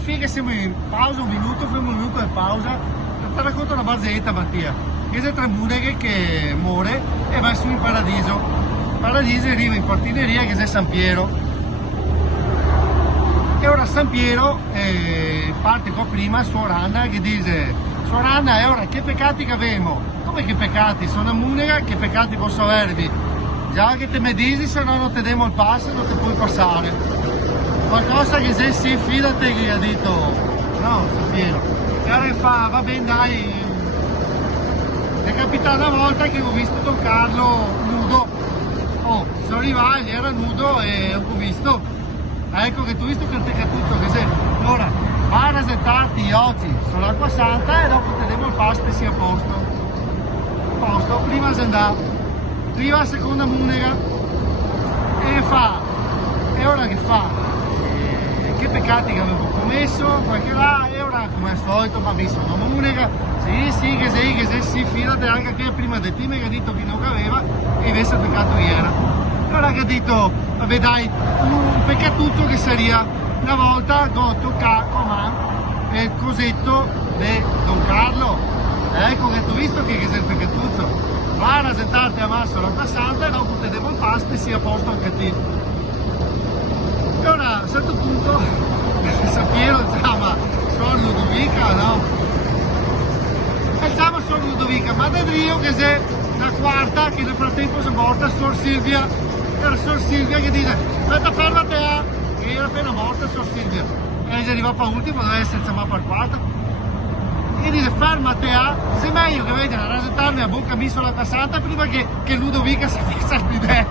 fine che siamo in pausa un minuto di pausa, ti racconto una barzelletta Mattia, che c'è tre muneghe che muore e va su in paradiso. Paradiso arriva in portineria che è San Piero. E ora San Piero parte un po' prima Suor Anna che dice: Suor Anna, e ora che peccati che avemo? Come che peccati? Sono munega, che peccati posso avervi? Già che te me dici, se no non te diamo il passo, non te puoi passare. Qualcosa che se sì, fidate che gli ha detto, no, San Piero. E ora fa, va bene dai, è capitato una volta che ho visto Don Carlo nudo. Oh, sono arrivato, era nudo e ho visto. Ecco che tu hai visto che il peccatuzzo che sei. Allora, vai a rasettarti gli occhi sull'acqua santa e dopo te diamo il pasto e sia a posto. A posto, prima si andava. Arriva la seconda munega e fa, e ora che fa? Che peccati che avevo commesso, qualche là, e ora come al solito ma visto una munega, sì, che sì, fidate anche che prima di te mi ha detto che non aveva e invece il peccato era. E ora che ha detto, vabbè dai, un peccatuzzo che sarebbe una volta go tocca come il cosetto di Don Carlo, ecco che tu visto che è il peccatuzzo. Va a rasettarti a massa la passata e dopo te devo il pasto e sia a posto anche a te. E ora a un certo punto San Piero chiama Suor Ludovica, no? E chiama Suor Ludovica, ma da Dio che c'è una quarta che nel frattempo si è morta, Suor Silvia. Era Suor Silvia che dice, aspetta fermate a, che era appena morta Suor Silvia. E lei arriva per ultimo, deve essere chiamata per quarta. E dice fermate a, se meglio che vedi a rasettarmi a bocca mi sulla passata prima che Ludovica si faccia l'idea.